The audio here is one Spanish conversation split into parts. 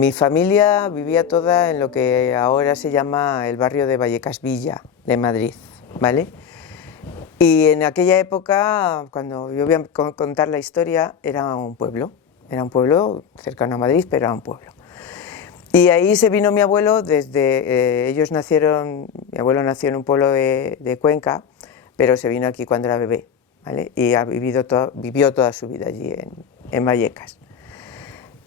Mi familia vivía toda en lo que ahora se llama el barrio de Vallecas Villa de Madrid, ¿vale? Y en aquella época, cuando yo voy a contar la historia, era un pueblo cercano a Madrid, pero era un pueblo. Y ahí se vino mi abuelo ellos nacieron, mi abuelo nació en un pueblo de Cuenca, pero se vino aquí cuando era bebé, ¿vale? Y vivió toda su vida allí en Vallecas.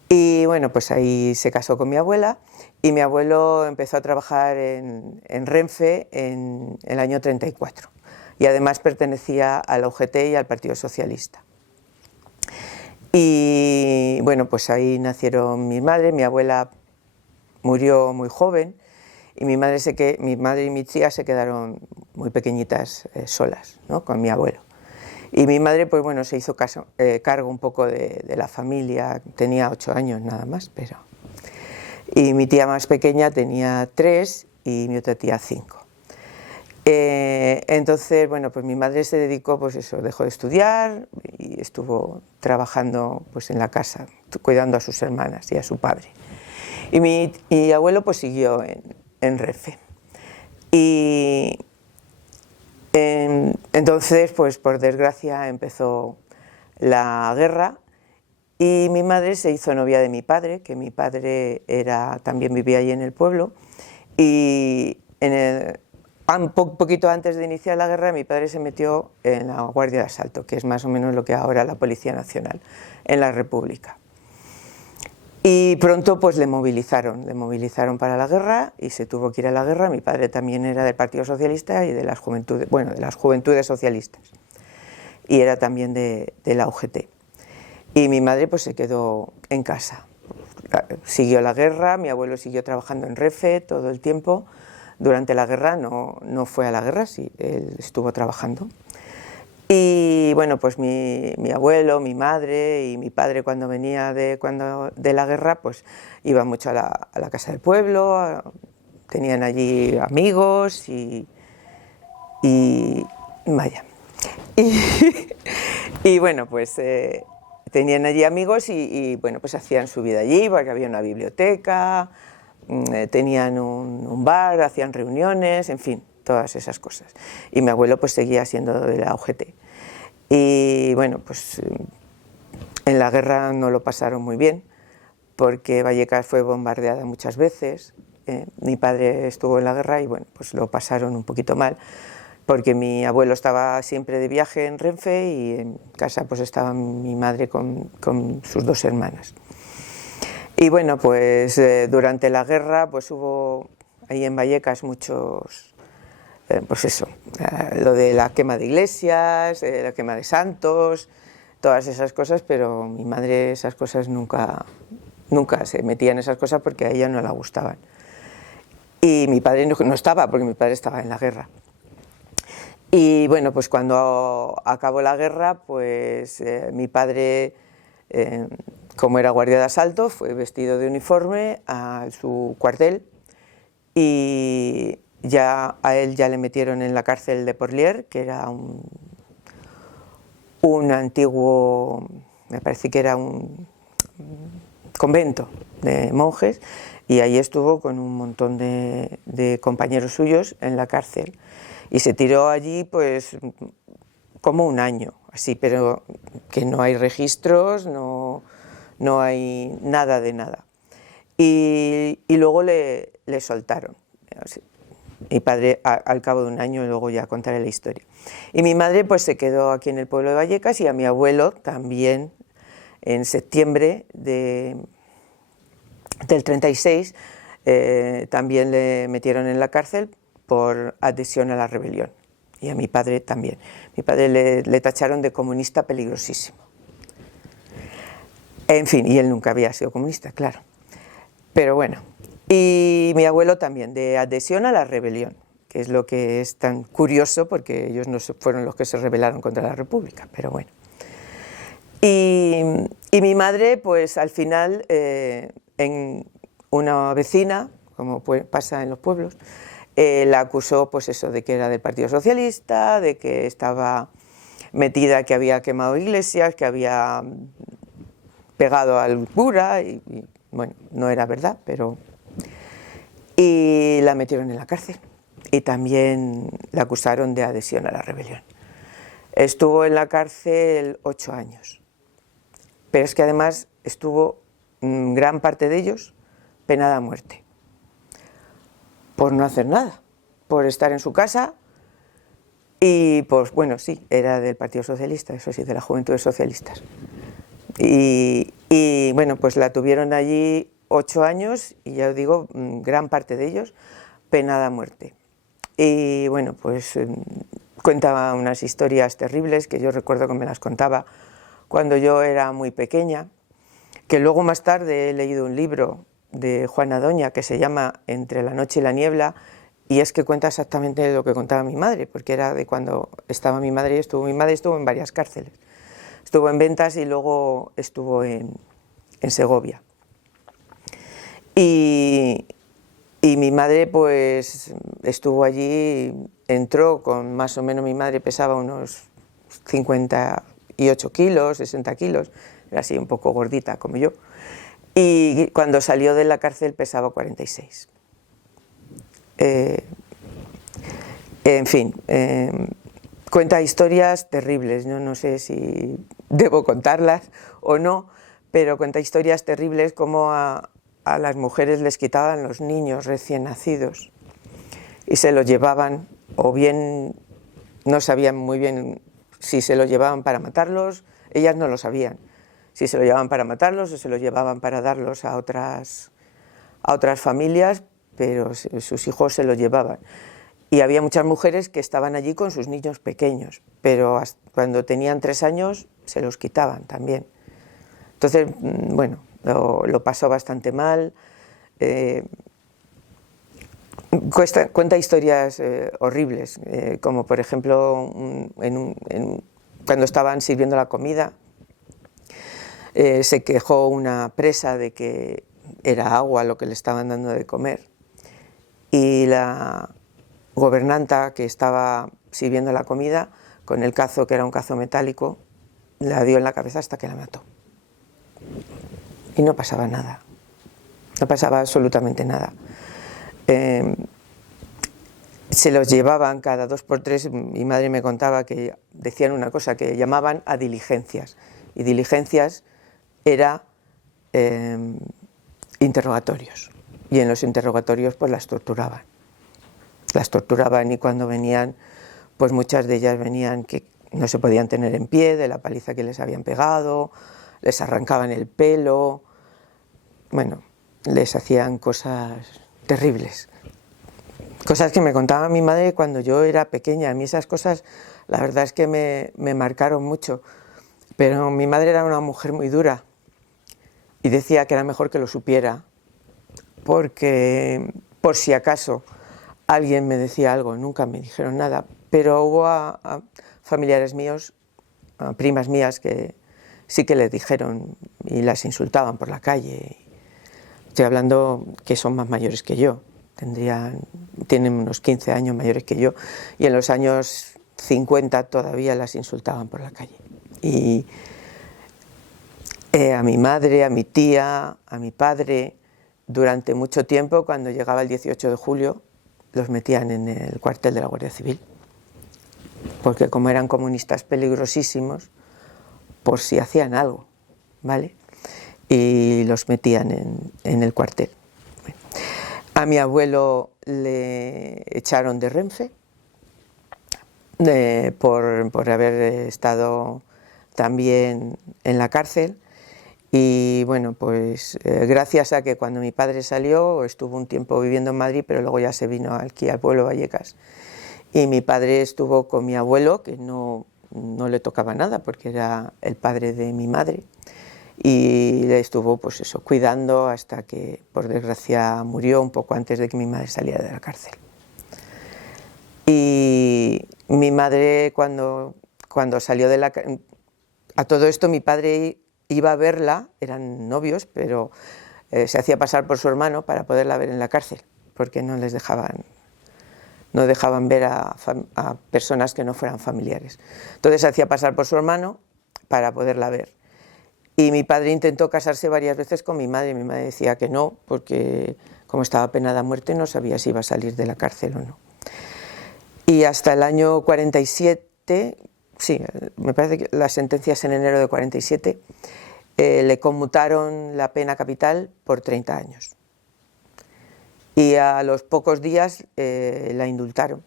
Y bueno, pues ahí se casó con mi abuela y mi abuelo empezó a trabajar en Renfe en el año 34 y además pertenecía a la UGT y al Partido Socialista. Y bueno, pues ahí nacieron mis madres. Mi abuela murió muy joven y mi madre y mi tía se quedaron muy pequeñitas solas, ¿no?, con mi abuelo. Y mi madre, pues bueno, se hizo cargo un poco de la familia, tenía 8 años nada más, pero... Y mi tía más pequeña tenía 3 y mi otra tía 5. Entonces, bueno, pues mi madre se dedicó, pues eso, dejó de estudiar y estuvo trabajando pues en la casa, cuidando a sus hermanas y a su padre. Y mi abuelo pues siguió en Renfe. Y entonces, pues por desgracia empezó la guerra y mi madre se hizo novia de mi padre, que mi padre también vivía allí en el pueblo, y poquito antes de iniciar la guerra mi padre se metió en la Guardia de Asalto, que es más o menos lo que ahora la Policía Nacional en la República. Y pronto pues le movilizaron para la guerra y se tuvo que ir a la guerra. Mi padre también era del Partido Socialista y de las Juventudes Socialistas, y era también de la UGT. Y mi madre pues se quedó en casa, siguió la guerra. Mi abuelo siguió trabajando en Renfe todo el tiempo. Durante la guerra no fue a la guerra, sí, él estuvo trabajando. Y bueno, pues mi abuelo, mi madre y mi padre cuando venía de la guerra, pues iban mucho a la casa del pueblo, tenían allí amigos y vaya. Y bueno, pues tenían allí amigos y bueno, pues hacían su vida allí, porque había una biblioteca, tenían un bar, hacían reuniones, en fin, todas esas cosas. Y mi abuelo pues seguía siendo de la UGT. Y bueno, pues en la guerra no lo pasaron muy bien, porque Vallecas fue bombardeada muchas veces. Mi padre estuvo en la guerra y bueno, pues lo pasaron un poquito mal, porque mi abuelo estaba siempre de viaje en Renfe y en casa pues estaba mi madre con sus 2 hermanas. Y bueno, pues durante la guerra pues hubo ahí en Vallecas muchos, pues eso, lo de la quema de iglesias, la quema de santos, todas esas cosas, pero mi madre esas cosas nunca se metía en esas cosas porque a ella no la gustaban. Y mi padre no estaba, porque mi padre estaba en la guerra. Y bueno, pues cuando acabó la guerra, pues mi padre, como era guardia de asalto, fue vestido de uniforme a su cuartel y a él ya le metieron en la cárcel de Porlier, que era un antiguo, me parece que era un convento de monjes, y ahí estuvo con un montón de compañeros suyos en la cárcel. Y se tiró allí pues como un año, así, pero que no hay registros, no hay nada de nada. Y luego le soltaron. Mi padre al cabo de un año, luego ya contaré la historia. Y mi madre pues se quedó aquí en el pueblo de Vallecas, y a mi abuelo también en septiembre del 36 también le metieron en la cárcel por adhesión a la rebelión, y a mi padre también. Mi padre le tacharon de comunista peligrosísimo. En fin, y él nunca había sido comunista, claro. Pero bueno, y mi abuelo también, de adhesión a la rebelión, que es lo que es tan curioso, porque ellos no fueron los que se rebelaron contra la República, pero bueno. Y mi madre, pues al final, en una vecina, como pasa en los pueblos, la acusó pues eso, de que era del Partido Socialista, de que estaba metida, que había quemado iglesias, que había pegado al cura y bueno, no era verdad, pero... Y la metieron en la cárcel y también la acusaron de adhesión a la rebelión. Estuvo en la cárcel 8 años, pero es que además estuvo gran parte de ellos penada a muerte, por no hacer nada, por estar en su casa y pues bueno, sí, era del Partido Socialista, eso sí, de las Juventudes Socialistas. Y bueno, pues la tuvieron allí 8 años y ya os digo, gran parte de ellos penada a muerte. Y bueno, pues cuenta unas historias terribles que yo recuerdo que me las contaba cuando yo era muy pequeña, que luego más tarde he leído un libro de Juana Doña que se llama Entre la noche y la niebla, y es que cuenta exactamente lo que contaba mi madre, porque era de cuando estaba mi madre estuvo en varias cárceles. Estuvo en Ventas y luego estuvo en Segovia. Y mi madre pues estuvo allí, entró con más o menos, mi madre pesaba unos 58 kilos, 60 kilos, era así un poco gordita como yo, y cuando salió de la cárcel pesaba 46. En fin, cuenta historias terribles, yo no sé si debo contarlas o no, pero cuenta historias terribles como a las mujeres les quitaban los niños recién nacidos y se los llevaban, o bien no sabían muy bien si se los llevaban para matarlos, ellas no lo sabían, si se los llevaban para matarlos o se los llevaban para darlos a otras familias, pero sus hijos se los llevaban. Y había muchas mujeres que estaban allí con sus niños pequeños, pero cuando tenían 3 años se los quitaban también. Entonces, bueno, lo pasó bastante mal. Cuenta historias horribles, como por ejemplo cuando estaban sirviendo la comida, se quejó una presa de que era agua lo que le estaban dando de comer, y la gobernanta que estaba sirviendo la comida, con el cazo, que era un cazo metálico, la dio en la cabeza hasta que la mató. Y no pasaba nada, no pasaba absolutamente nada. Se los llevaban cada 2 por 3, mi madre me contaba que decían una cosa, que llamaban a diligencias, y diligencias era interrogatorios, y en los interrogatorios pues las torturaban, y cuando venían, pues muchas de ellas venían que no se podían tener en pie de la paliza que les habían pegado, les arrancaban el pelo, bueno, les hacían cosas terribles, cosas que me contaba mi madre cuando yo era pequeña. A mí esas cosas la verdad es que me marcaron mucho, pero mi madre era una mujer muy dura y decía que era mejor que lo supiera, porque por si acaso alguien me decía algo, nunca me dijeron nada, pero hubo a familiares míos, a primas mías, que sí que les dijeron y las insultaban por la calle. Estoy hablando que son más mayores que yo, tienen unos 15 años mayores que yo, y en los años 50 todavía las insultaban por la calle. Y a mi madre, a mi tía, a mi padre, durante mucho tiempo, cuando llegaba el 18 de julio, los metían en el cuartel de la Guardia Civil, porque como eran comunistas peligrosísimos, por si hacían algo, ¿vale? Y los metían en el cuartel. Bueno, a mi abuelo le echaron de Renfe por haber estado también en la cárcel. Y bueno, pues gracias a que cuando mi padre salió, estuvo un tiempo viviendo en Madrid, pero luego ya se vino aquí al pueblo Vallecas. Y mi padre estuvo con mi abuelo, que no le tocaba nada porque era el padre de mi madre, y le estuvo pues eso, cuidando hasta que por desgracia murió un poco antes de que mi madre saliera de la cárcel. Y mi madre cuando salió de la cárcel, a todo esto mi padre iba a verla, eran novios, pero se hacía pasar por su hermano para poderla ver en la cárcel, porque no dejaban ver a personas que no fueran familiares. Entonces se hacía pasar por su hermano para poderla ver. Y mi padre intentó casarse varias veces con mi madre decía que no, porque como estaba penada a muerte no sabía si iba a salir de la cárcel o no. Y hasta el año 47, sí, me parece que las sentencias en enero de 47, le conmutaron la pena capital por 30 años. Y a los pocos días la indultaron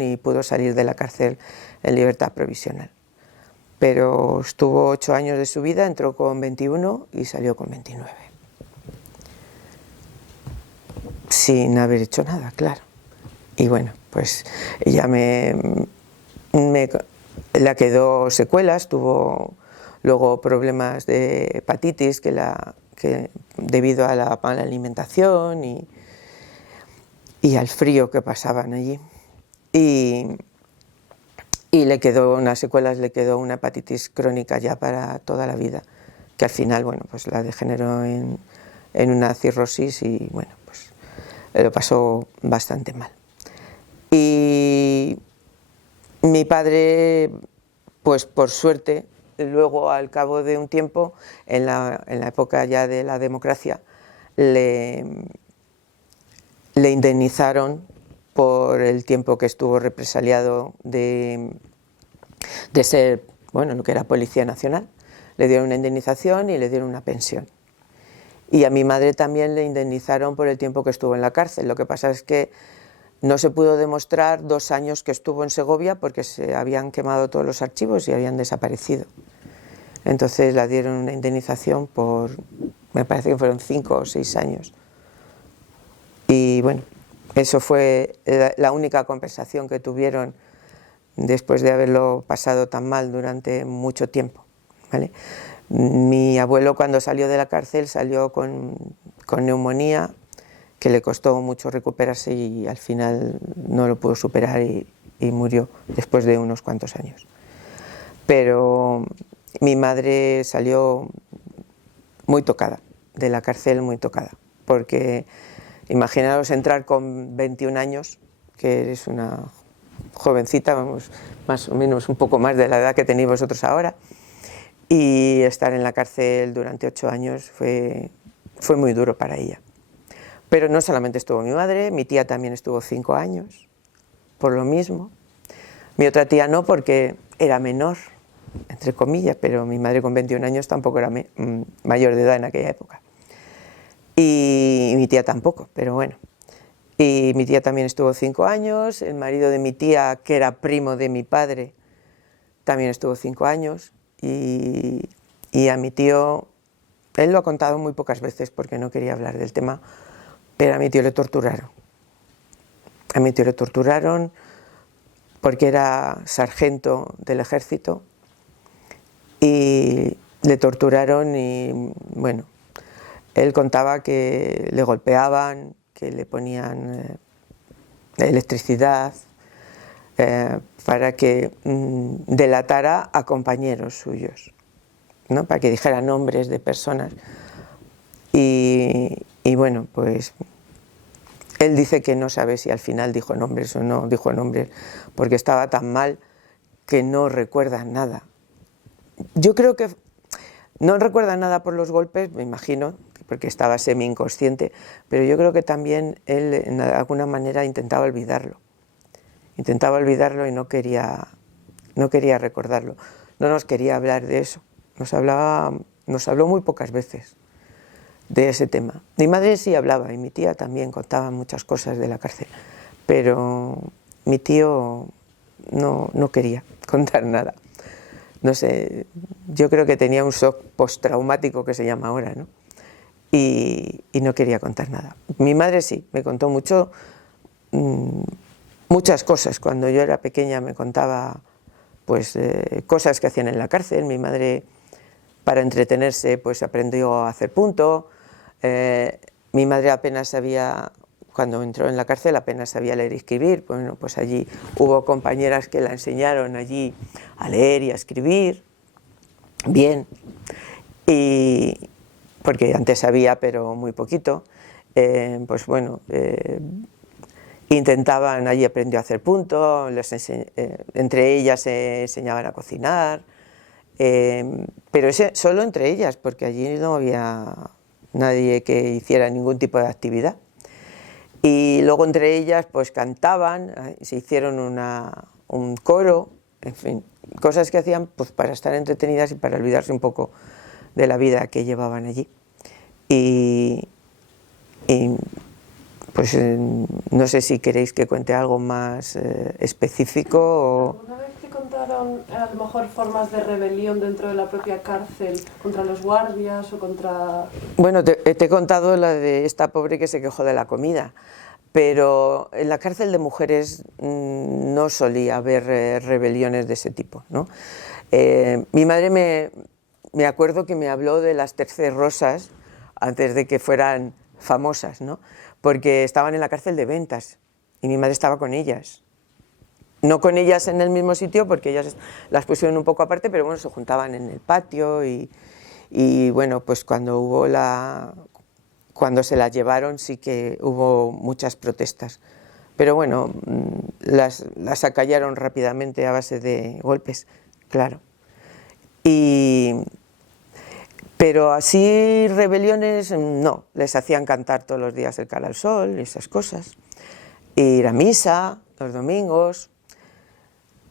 y pudo salir de la cárcel en libertad provisional. Pero estuvo 8 años de su vida, entró con 21 y salió con 29. Sin haber hecho nada, claro. Y bueno, pues ella le quedó secuelas, tuvo luego problemas de hepatitis debido a la mala alimentación y al frío que pasaban allí. Y le quedó unas secuelas, le quedó una hepatitis crónica ya para toda la vida, que al final, bueno, pues la degeneró en una cirrosis y bueno, pues lo pasó bastante mal. Y mi padre, pues por suerte, luego al cabo de un tiempo, en la época ya de la democracia, le indemnizaron por el tiempo que estuvo represaliado de ser, bueno, lo que era Policía Nacional. Le dieron una indemnización y le dieron una pensión. Y a mi madre también le indemnizaron por el tiempo que estuvo en la cárcel. Lo que pasa es que no se pudo demostrar 2 años que estuvo en Segovia porque se habían quemado todos los archivos y habían desaparecido. Entonces le dieron una indemnización por, me parece que fueron 5 o 6 años. Y bueno, eso fue la única compensación que tuvieron después de haberlo pasado tan mal durante mucho tiempo, ¿vale? Mi abuelo, cuando salió de la cárcel, salió con neumonía, que le costó mucho recuperarse y al final no lo pudo superar y murió después de unos cuantos años. Pero mi madre salió muy tocada de la cárcel, muy tocada, porque imaginaros entrar con 21 años, que eres una jovencita, vamos, más o menos un poco más de la edad que tenéis vosotros ahora, y estar en la cárcel durante 8 años fue muy duro para ella. Pero no solamente estuvo mi madre, mi tía también estuvo 5 años, por lo mismo. Mi otra tía no, porque era menor, entre comillas, pero mi madre con 21 años tampoco era mayor de edad en aquella época. Y mi tía tampoco, pero bueno. Y mi tía también estuvo 5 años, el marido de mi tía, que era primo de mi padre, también estuvo 5 años. Y a mi tío, él lo ha contado muy pocas veces porque no quería hablar del tema, pero a mi tío le torturaron. A mi tío le torturaron porque era sargento del ejército y le torturaron y bueno, él contaba que le golpeaban, que le ponían electricidad para que delatara a compañeros suyos, ¿no? Para que dijera nombres de personas. Y bueno, pues él dice que no sabe si al final dijo nombres o no dijo nombres, porque estaba tan mal que no recuerda nada. Yo creo que no recuerda nada por los golpes, me imagino, porque estaba semi-inconsciente, pero yo creo que también él en alguna manera intentaba olvidarlo. Intentaba olvidarlo y no quería recordarlo. No nos quería hablar de eso. Nos habló muy pocas veces de ese tema. Mi madre sí hablaba y mi tía también contaba muchas cosas de la cárcel, pero mi tío no quería contar nada. No sé, yo creo que tenía un shock postraumático que se llama ahora, ¿no? Y no quería contar nada. Mi madre sí, me contó muchas cosas. Cuando yo era pequeña me contaba pues cosas que hacían en la cárcel. Mi madre, para entretenerse, pues aprendió a hacer punto. Mi madre apenas sabía, cuando entró en la cárcel, apenas sabía leer y escribir. Bueno, pues allí hubo compañeras que la enseñaron allí a leer y a escribir bien, y porque antes sabía, pero muy poquito. Pues bueno, intentaban, allí aprendió a hacer punto, entre ellas se enseñaban a cocinar, Pero solo entre ellas, porque allí no había nadie que hiciera ningún tipo de actividad. Y luego entre ellas pues cantaban, se hicieron un coro, en fin, cosas que hacían pues para estar entretenidas y para olvidarse un poco de la vida que llevaban allí. Y pues no sé si queréis que cuente algo más específico o... ¿Alguna vez te contaron a lo mejor formas de rebelión dentro de la propia cárcel contra los guardias o contra...? Bueno, te he contado la de esta pobre que se quejó de la comida, pero en la cárcel de mujeres no solía haber rebeliones de ese tipo, ¿no? Mi madre me acuerdo que me habló de las Tercer Rosas antes de que fueran famosas, ¿no? Porque estaban en la cárcel de Ventas y mi madre estaba con ellas. No con ellas en el mismo sitio porque ellas las pusieron un poco aparte, pero bueno, se juntaban en el patio y bueno, pues cuando se las llevaron sí que hubo muchas protestas. Pero bueno, las acallaron rápidamente a base de golpes, claro. Pero así rebeliones no, les hacían cantar todos los días el Cara al Sol y esas cosas, ir a misa los domingos,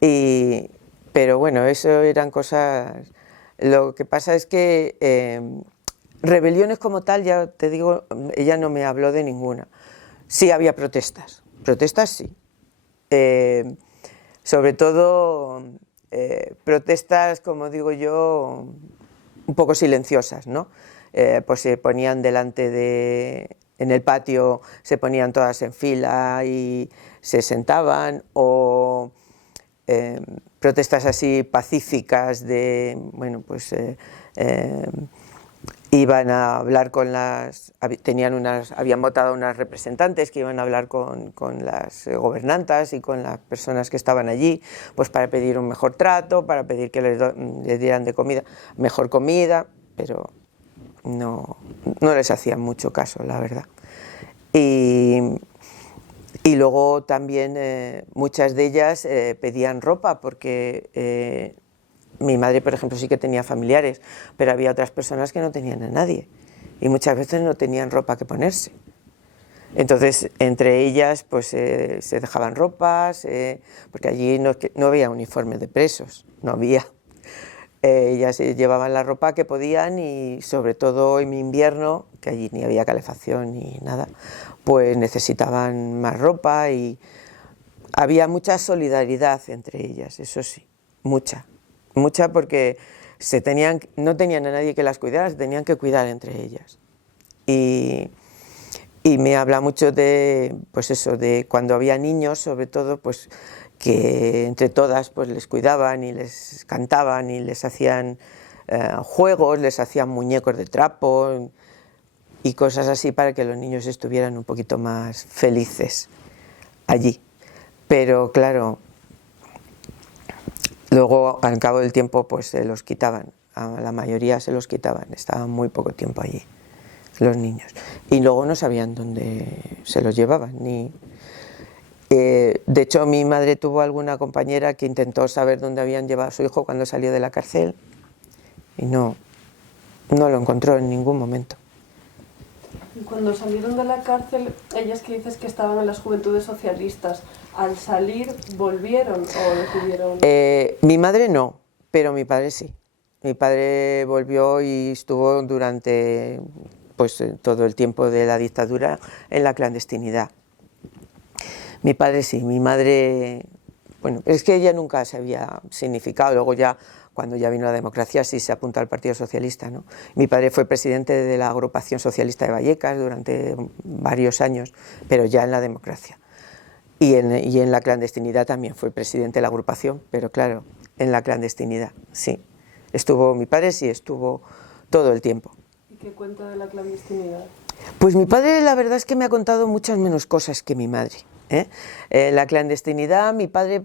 pero bueno, eso eran cosas... Lo que pasa es que rebeliones como tal, ya te digo, ella no me habló de ninguna. Sí había protestas sí, sobre todo protestas, como digo yo, un poco silenciosas, ¿no? Pues se ponían en el patio, se ponían todas en fila y se sentaban, o protestas así pacíficas de, bueno, pues iban a hablar con habían votado unas representantes que iban a hablar con las gobernantas y con las personas que estaban allí, pues para pedir un mejor trato, para pedir que les dieran de comida, mejor comida, pero no les hacían mucho caso, la verdad. Y luego también muchas de ellas pedían ropa porque... mi madre, por ejemplo, sí que tenía familiares, pero había otras personas que no tenían a nadie y muchas veces no tenían ropa que ponerse. Entonces, entre ellas, pues se dejaban ropas, porque allí no había uniformes de presos, no había. Ellas llevaban la ropa que podían y sobre todo en invierno, que allí ni había calefacción ni nada, pues necesitaban más ropa y había mucha solidaridad entre ellas, eso sí, mucha porque no tenían a nadie que las cuidara, se tenían que cuidar entre ellas. Y me habla mucho de, pues eso, de cuando había niños, sobre todo, pues que entre todas pues les cuidaban y les cantaban y les hacían juegos, les hacían muñecos de trapo y cosas así para que los niños estuvieran un poquito más felices allí. Pero claro, luego, al cabo del tiempo, pues se los quitaban, a la mayoría se los quitaban, estaban muy poco tiempo allí, los niños. Y luego no sabían dónde se los llevaban. De hecho, mi madre tuvo alguna compañera que intentó saber dónde habían llevado a su hijo cuando salió de la cárcel y no lo encontró en ningún momento. Y cuando salieron de la cárcel, ellas que dices que estaban en las Juventudes Socialistas, ¿al salir volvieron o decidieron...? Mi madre no, pero mi padre sí. Mi padre volvió y estuvo durante pues, todo el tiempo de la dictadura en la clandestinidad. Mi padre sí, mi madre... Bueno, es que ella nunca se había significado, luego ya, cuando ya vino la democracia, sí se apuntó al Partido Socialista, ¿no? Mi padre fue presidente de la Agrupación Socialista de Vallecas durante varios años, pero ya en la democracia. Y en la clandestinidad también fue presidente de la agrupación, pero claro, en la clandestinidad, sí. Mi padre sí estuvo todo el tiempo. ¿Y qué cuenta de la clandestinidad? Pues mi padre la verdad es que me ha contado muchas menos cosas que mi madre. La clandestinidad, mi padre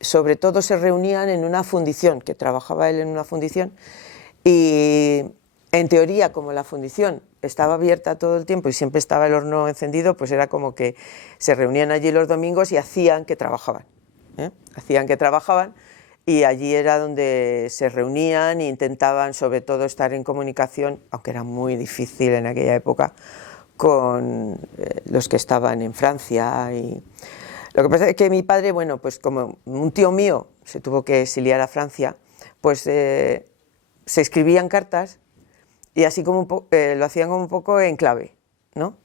sobre todo se reunían en una fundición, que trabajaba él en una fundición, y en teoría, como la fundición estaba abierta todo el tiempo y siempre estaba el horno encendido, pues era como que se reunían allí los domingos y hacían que trabajaban. Hacían que trabajaban y allí era donde se reunían e intentaban sobre todo estar en comunicación, aunque era muy difícil en aquella época, con los que estaban en Francia. Y lo que pasa es que mi padre, bueno, pues como un tío mío se tuvo que exiliar a Francia, pues se escribían cartas y así como lo hacían como un poco en clave, ¿no?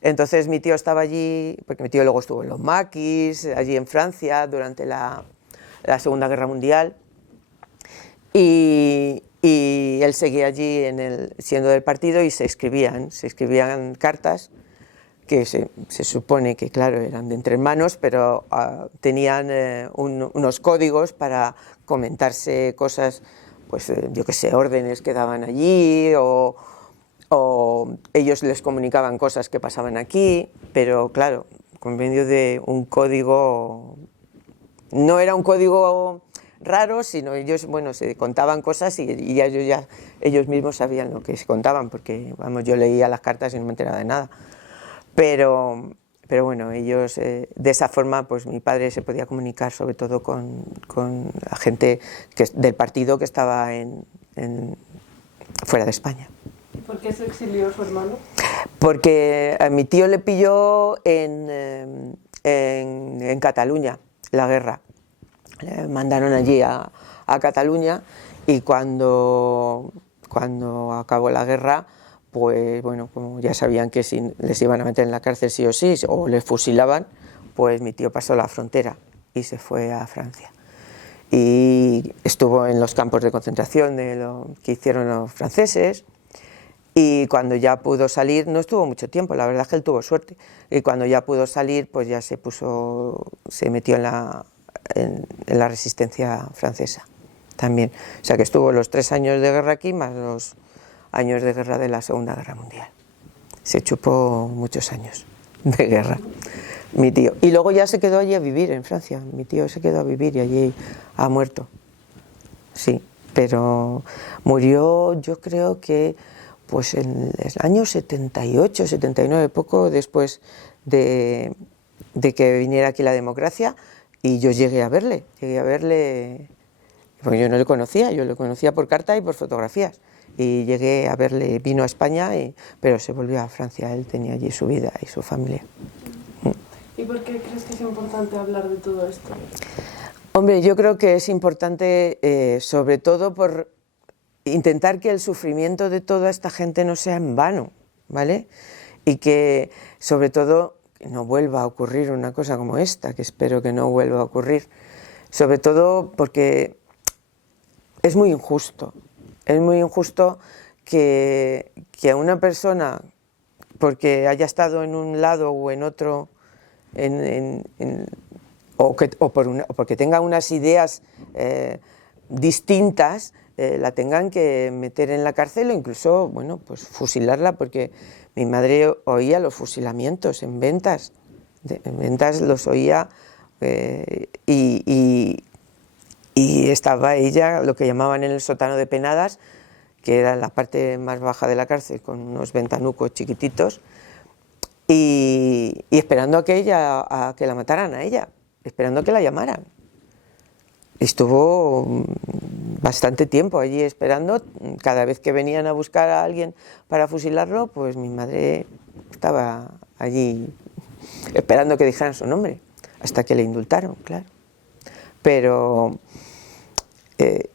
Entonces mi tío estaba allí, porque mi tío luego estuvo en los maquis, allí en Francia, durante la Segunda Guerra Mundial, y él seguía allí siendo del partido, y se escribían cartas que se supone que, claro, eran de entre hermanos, pero tenían unos códigos para comentarse cosas, pues yo qué sé, órdenes que daban allí, o ellos les comunicaban cosas que pasaban aquí, pero claro, con medio de un código, no era un código raro, sino ellos, bueno, se contaban cosas y ellos mismos sabían lo que se contaban, porque, vamos, yo leía las cartas y no me enteraba de nada. Pero bueno, ellos, de esa forma, pues mi padre se podía comunicar sobre todo con la gente del partido que estaba fuera de España. ¿Y por qué se exilió su hermano? Porque a mi tío le pilló en Cataluña la guerra. Le mandaron allí a Cataluña, y cuando acabó la guerra, pues bueno, como ya sabían que si les iban a meter en la cárcel sí o sí, o les fusilaban, pues mi tío pasó la frontera y se fue a Francia. Y estuvo en los campos de concentración de lo que hicieron los franceses, y cuando ya pudo salir, no estuvo mucho tiempo, la verdad es que él tuvo suerte, y cuando ya pudo salir, pues ya se metió en la resistencia francesa también. O sea que estuvo los 3 años de guerra aquí, más los años de guerra de la Segunda Guerra Mundial. Se chupó muchos años de guerra, mi tío. Y luego ya se quedó allí a vivir en Francia. Mi tío se quedó a vivir y allí ha muerto. Sí, pero murió, yo creo que pues en el año 78, 79, poco después de que viniera aquí la democracia, y yo llegué a verle, porque yo no le conocía, yo le conocía por carta y por fotografías. Y llegué a verle, vino a España, pero se volvió a Francia, él tenía allí su vida y su familia. ¿Y por qué crees que es importante hablar de todo esto? Hombre, yo creo que es importante sobre todo por intentar que el sufrimiento de toda esta gente no sea en vano, ¿vale? Y que sobre todo no vuelva a ocurrir una cosa como esta, que espero que no vuelva a ocurrir, sobre todo porque es muy injusto. Es muy injusto que a una persona, porque haya estado en un lado o en otro, o porque tenga unas ideas distintas, la tengan que meter en la cárcel o incluso, bueno, pues fusilarla, porque mi madre oía los fusilamientos en Ventas. En Ventas los oía, y estaba ella, lo que llamaban en el sótano de penadas, que era la parte más baja de la cárcel, con unos ventanucos chiquititos, y esperando a que la mataran a ella, esperando a que la llamaran. Estuvo bastante tiempo allí esperando. Cada vez que venían a buscar a alguien para fusilarlo, pues mi madre estaba allí esperando que dijeran su nombre, hasta que le indultaron, claro. Pero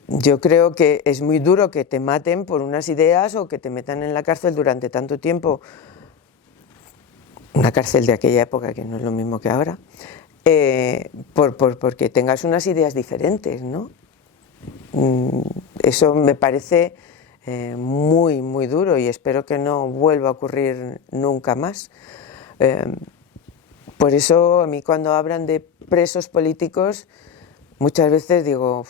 yo creo que es muy duro que te maten por unas ideas o que te metan en la cárcel durante tanto tiempo, una cárcel de aquella época que no es lo mismo que ahora, porque tengas unas ideas diferentes, ¿no? Eso me parece muy, muy duro, y espero que no vuelva a ocurrir nunca más. Por eso a mí, cuando hablan de presos políticos, muchas veces digo,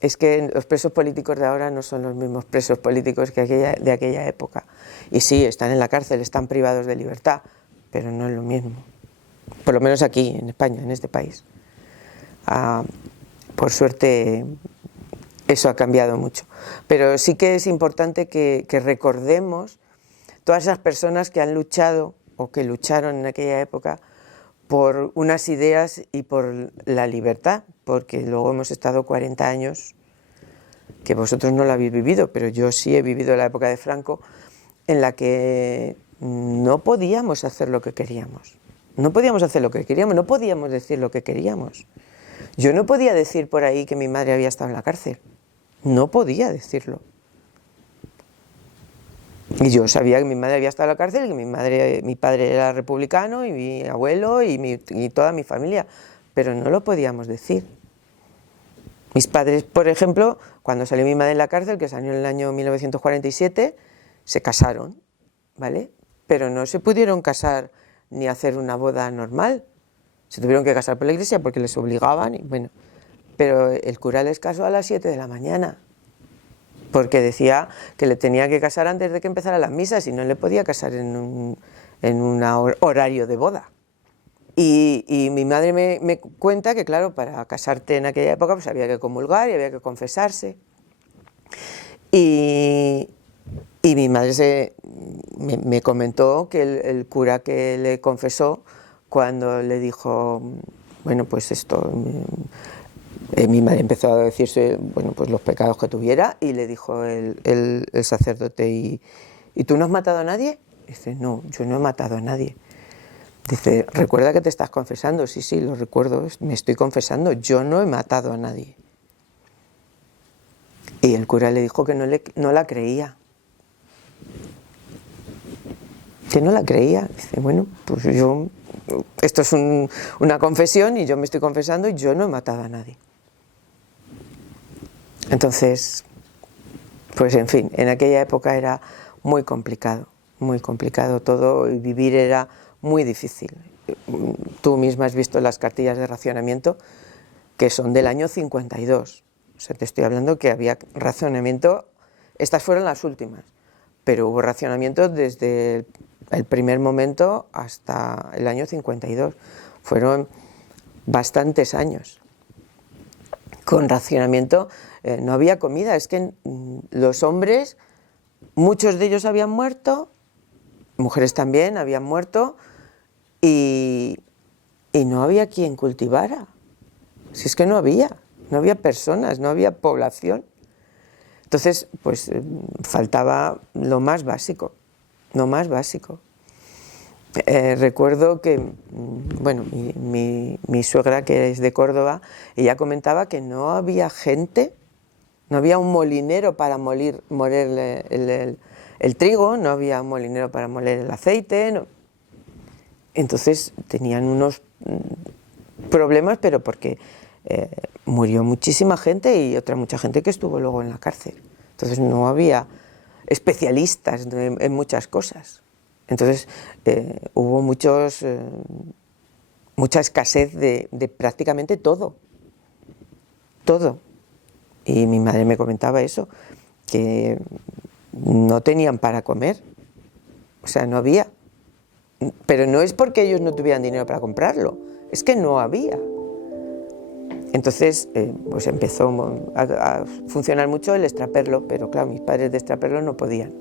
es que los presos políticos de ahora no son los mismos presos políticos de aquella época. Y sí, están en la cárcel, están privados de libertad, pero no es lo mismo. Por lo menos aquí, en España, en este país. Por suerte, eso ha cambiado mucho. Pero sí que es importante que recordemos todas esas personas que han luchado o que lucharon en aquella época por unas ideas y por la libertad, porque luego hemos estado 40 años, que vosotros no lo habéis vivido, pero yo sí he vivido la época de Franco, en la que no podíamos hacer lo que queríamos. No podíamos hacer lo que queríamos, no podíamos decir lo que queríamos. Yo no podía decir por ahí que mi madre había estado en la cárcel. No podía decirlo. Y yo sabía que mi madre había estado en la cárcel y que mi padre era republicano y mi abuelo y toda mi familia, pero no lo podíamos decir. Mis padres, por ejemplo, cuando salió mi madre en la cárcel, que salió en el año 1947, se casaron, ¿vale? Pero no se pudieron casar ni hacer una boda normal. Se tuvieron que casar por la iglesia porque les obligaban, y bueno, pero el cura les casó a las 7 de la mañana, porque decía que le tenía que casar antes de que empezara las misas y no le podía casar en un horario de boda. Y mi madre me cuenta que, claro, para casarte en aquella época pues había que comulgar y había que confesarse. Y mi madre me comentó que el cura que le confesó, cuando le dijo, bueno, pues esto, mi madre empezó a decirse, bueno, pues los pecados que tuviera, y le dijo el sacerdote, ¿y tú no has matado a nadie? Dice, no, yo no he matado a nadie. Dice, recuerda que te estás confesando. Sí, sí, lo recuerdo, me estoy confesando, yo no he matado a nadie. Y el cura le dijo que no la creía. Que no la creía. Dice, bueno, pues esto es una confesión y yo me estoy confesando y yo no he matado a nadie. Entonces, pues en fin, en aquella época era muy complicado todo, y vivir era muy difícil. Tú misma has visto las cartillas de racionamiento, que son del año 52. O sea, te estoy hablando que había racionamiento, estas fueron las últimas, pero hubo racionamiento desde el primer momento hasta el año 52. Fueron bastantes años. Con racionamiento no había comida, es que los hombres, muchos de ellos habían muerto, mujeres también habían muerto, y no había quien cultivara. Si es que no había personas, no había población. Entonces, pues faltaba lo más básico. Recuerdo que, bueno, mi suegra, que es de Córdoba, ella comentaba que no había gente, no había un molinero para moler el trigo, no había un molinero para moler el aceite, no. Entonces tenían unos problemas, pero porque murió muchísima gente y otra mucha gente que estuvo luego en la cárcel. Entonces no había especialistas en muchas cosas. Entonces hubo mucha escasez de prácticamente todo. Y mi madre me comentaba eso, que no tenían para comer, o sea, no había. Pero no es porque ellos no tuvieran dinero para comprarlo, es que no había. Entonces, pues empezó a funcionar mucho el extraperlo, pero claro, mis padres de extraperlo no podían.